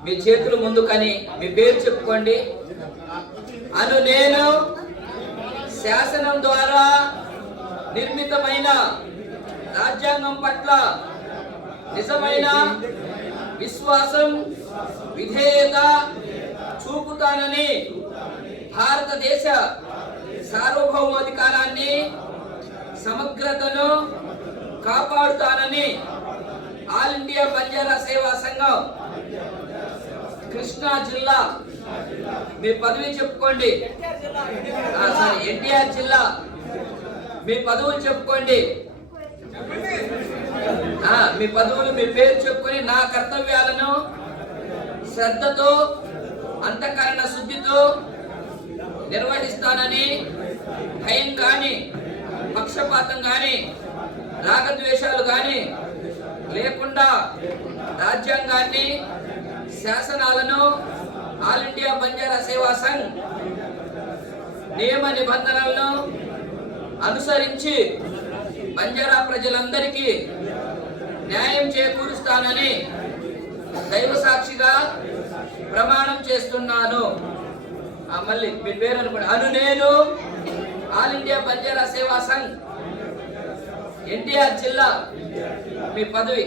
మీ చేతులు ముందు కని మీ పేరు చెప్పుకోండి. అను నేను శాసనం ద్వారా నిర్మితమైన రాజ్యాంగం పట్ల నిజమైన విశ్వాసం విధేయత చూపుతానని భారతదేశ సార్వభౌమాధికారాన్ని సమగ్రతను కాపాడుతానని ఆల్ ఇండియా బంజారా సేవా సంఘం కృష్ణా జిల్లా. మీ పదవి చెప్పుకోండి. సారీ ఎన్టీఆర్ జిల్లా. మీ పదవులు చెప్పుకోండి. మీ పదవులు మీ పేరు చెప్పుకొని నా కర్తవ్యాలను శ్రద్ధతో అంతఃకరణ శుద్ధితో నిర్వహిస్తానని భయం కానీ పక్షపాతం కానీ రాగద్వేషాలు కానీ లేకుండా రాజ్యాంగాన్ని శాసనాలను ఆల్ ఇండియా బంజారా సేవా సంఘ్ నియమ నిబంధనలను అనుసరించి బంజారా ప్రజలందరికీ న్యాయం చేకూరుస్తానని దైవ సాక్షిగా ప్రమాణం చేస్తున్నాను. మళ్ళీ మీ పేరు అనుకోండి. అను నేను ఆల్ ఇండియా బంజారా సేవా సంఘ్ ఎన్టీఆర్ జిల్లా మీ పదవి.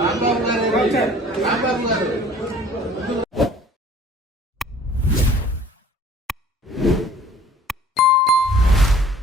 రాంబాబు గారు రాంబాబు గారు